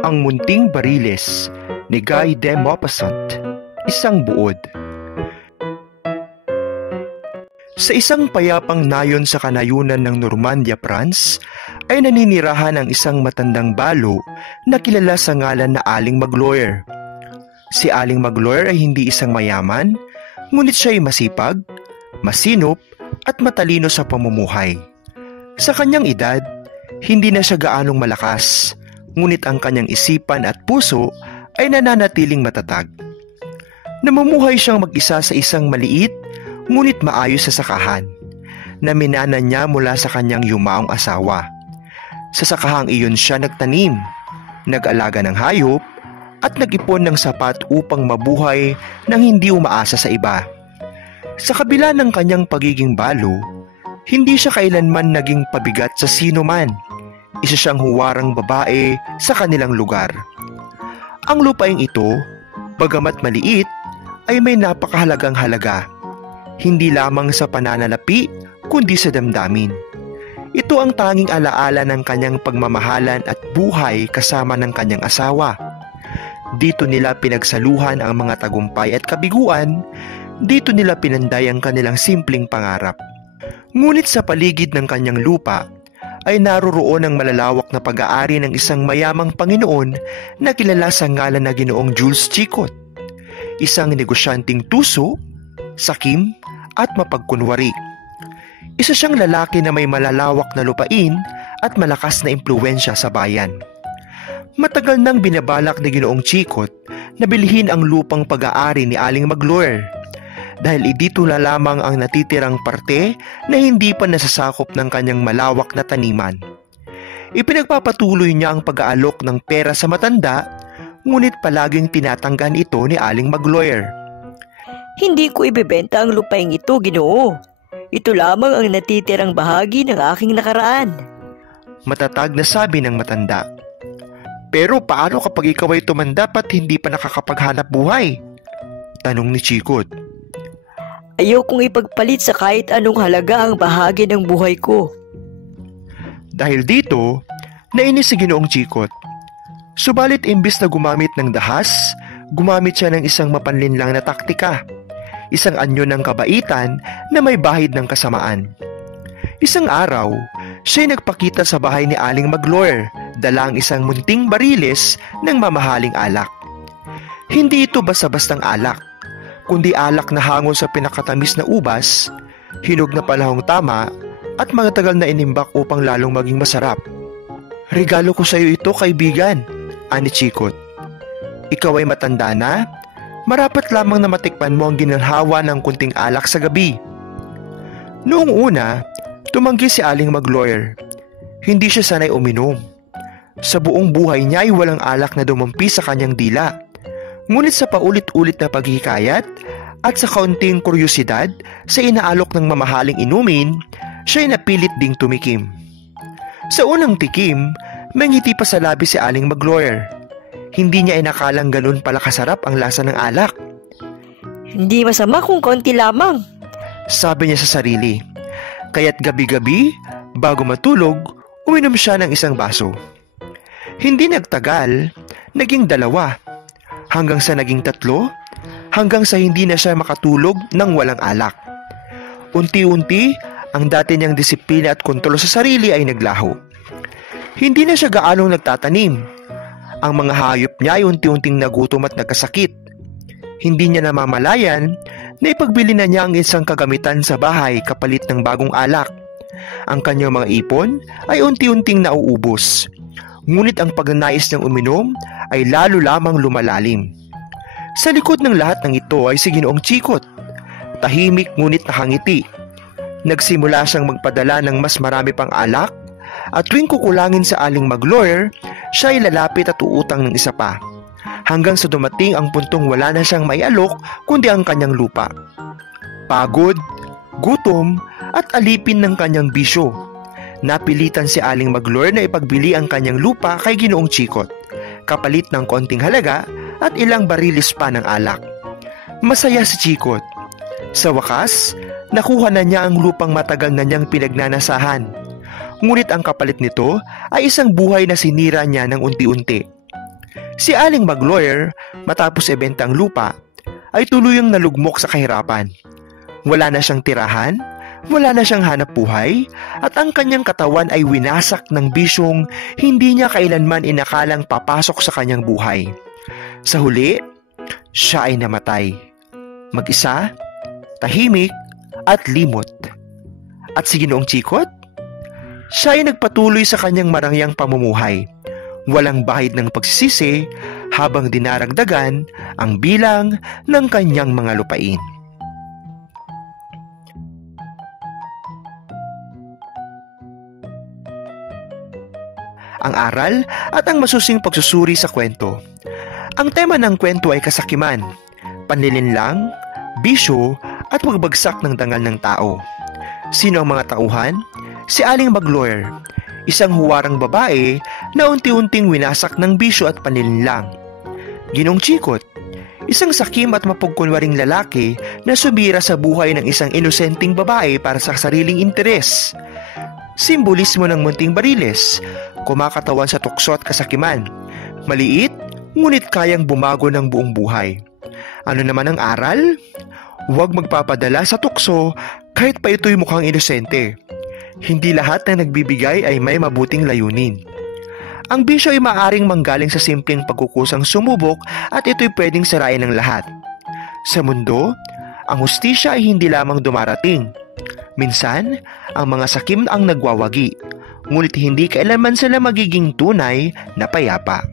Ang Munting Bariles ni Guy de Maupassant, isang buod. Sa isang payapang nayon sa kanayunan ng Normandia, France, ay naninirahan ang isang matandang balo na kilala sa ngalan na Aling Magloire. Si Aling Magloire ay hindi isang mayaman, ngunit siya ay masipag, masinop at matalino sa pamumuhay. Sa kanyang edad, hindi na siya gaanong malakas, ngunit ang kanyang isipan at puso ay nananatiling matatag. Namumuhay siyang mag-isa sa isang maliit ngunit maayos sa sakahan na minana niya mula sa kanyang yumaong asawa. Sa sakahang iyon siya nagtanim, nag-alaga ng hayop at nag-ipon ng sapat upang mabuhay nang hindi umaasa sa iba. Sa kabila ng kanyang pagiging balo, hindi siya kailanman naging pabigat sa sino man. Isa siyang huwarang babae sa kanilang lugar. Ang lupaing ito, bagamat maliit, ay may napakahalagang halaga. Hindi lamang sa pananalapi, kundi sa damdamin. Ito ang tanging alaala ng kanyang pagmamahalan at buhay kasama ng kanyang asawa. Dito nila pinagsaluhan ang mga tagumpay at kabiguan, dito nila pinanday ang kanilang simpleng pangarap. Ngunit sa paligid ng kanyang lupa, ay naroroon ang malalawak na pag-aari ng isang mayamang Panginoon na kilala sa ngalan na Ginoong Jules Chicot. Isang negosyanteng tuso, sakim at mapagkunwari. Isa siyang lalaki na may malalawak na lupain at malakas na impluwensya sa bayan. Matagal nang binabalak ni Ginoong Chicot na bilhin ang lupang pag-aari ni Aling Magloire dahil dito na lamang ang natitirang parte na hindi pa nasasakop ng kanyang malawak na taniman. Ipinagpapatuloy niya ang pag-aalok ng pera sa matanda, ngunit palaging tinatanggan ito ni Aling Magloire. Hindi ko ibebenta ang lupaing ito, Ginoo. Ito lamang ang natitirang bahagi ng aking nakaraan. Matatag na sabi ng matanda. Pero paano kapag ikaw ay tumanda at hindi pa nakakapaghanap buhay? Tanong ni Chicot. Ayaw kong ipagpalit sa kahit anong halaga ang bahagi ng buhay ko. Dahil dito, nainis si Ginoong Chicot. Subalit imbis na gumamit ng dahas, gumamit siya ng isang mapanlinlang na taktika. Isang anyo ng kabaitan na may bahid ng kasamaan. Isang araw, siya'y nagpakita sa bahay ni Aling Magloire, dala ang isang munting bariles ng mamahaling alak. Hindi ito basta-bastang alak, kundi alak na hango sa pinakatamis na ubas, hinog na palahong tama, at matagal na inimbak upang lalong maging masarap. Regalo ko sa iyo ito, kaibigan, ani Chicot. Ikaw ay matanda na, marapat lamang na matikman mo ang ginhawa ng kunting alak sa gabi. Noong una, tumanggi si Aling Magloire. Hindi siya sanay uminom. Sa buong buhay niya ay walang alak na dumampi sa kanyang dila. Ngunit sa paulit-ulit na paghihikayat at sa kaunting kuryosidad sa inaalok ng mamahaling inumin, siya'y napilit ding tumikim. Sa unang tikim, may ngiti pa sa labi si Aling Magloire. Hindi niya inakalang ganun pala kasarap ang lasa ng alak. Hindi masama kung konti lamang, sabi niya sa sarili. Kaya't gabi-gabi, bago matulog, uminom siya ng isang baso. Hindi nagtagal, naging 2, hanggang sa naging 3, hanggang sa hindi na siya makatulog ng walang alak. Unti-unti, ang dati niyang disiplina at kontrol sa sarili ay naglaho. Hindi na siya gaanong nagtatanim. Ang mga hayop niya ay unti-unting nagutom at nagkasakit. Hindi niya namamalayan na ipagbili na niya ang isang kagamitan sa bahay kapalit ng bagong alak. Ang kanyang mga ipon ay unti-unting nauubos. Ngunit ang pagnanais niyang uminom ay lalo lamang lumalalim. Sa likod ng lahat ng ito ay si Ginoong Chicot. Tahimik ngunit nakangiti. Nagsimula siyang magpadala ng mas marami pang alak at tuwing kukulangin sa Aling Magloire, siya ay lalapit at uutang ng isa pa. Hanggang sa dumating ang puntong wala na siyang maialok kundi ang kanyang lupa. Pagod, gutom at alipin ng kanyang bisyo. Napilitan si Aling Magloire na ipagbili ang kanyang lupa kay Ginoong Chicot, kapalit ng konting halaga at ilang barilis pa ng alak. Masaya si Chicot. Sa wakas, nakuha na niya ang lupang matagal na niyang pinagnanasahan. Ngunit ang kapalit nito ay isang buhay na sinira niya ng unti-unti. Si Aling Mag-lawyer, matapos ibenta ang lupa, ay tuluyang nalugmok sa kahirapan. Wala na siyang tirahan, wala na siyang hanap buhay, at ang kanyang katawan ay winasak ng bisyong hindi niya kailanman inakalang papasok sa kanyang buhay. Sa huli, siya ay namatay. Mag-isa, tahimik, at limot. At si Ginoong Chikot? Siya ay nagpatuloy sa kanyang marangyang pamumuhay. Walang bahid ng pagsisisi habang dinaragdagan ang bilang ng kanyang mga lupain. Ang aral at ang masusing pagsusuri sa kwento. Ang tema ng kwento ay kasakiman, panlilinlang, bisyo at pagbagsak ng dangal ng tao. Sino ang mga tauhan? Si Aling Mag-lawyer, isang huwarang babae na unti-unting winasak ng bisyo at panlilinlang. Ginoong Chikot, isang sakim at mapagkunwaring lalaki na sumira sa buhay ng isang inosenteng babae para sa sariling interes. Simbolismo ng munting bariles, kumakatawan sa tukso at kasakiman. Maliit, ngunit kayang bumago ng buong buhay. Ano naman ang aral? Huwag magpapadala sa tukso kahit pa ito'y mukhang inosente. Hindi lahat na nagbibigay ay may mabuting layunin. Ang bisyo ay maaring manggaling sa simpleng pagkukusang sumubok at ito'y pwedeng sirain ng lahat. Sa mundo, ang hustisya ay hindi lamang dumarating. Minsan, ang mga sakim ang nagwawagi, ngunit hindi kailanman sila magiging tunay na payapa.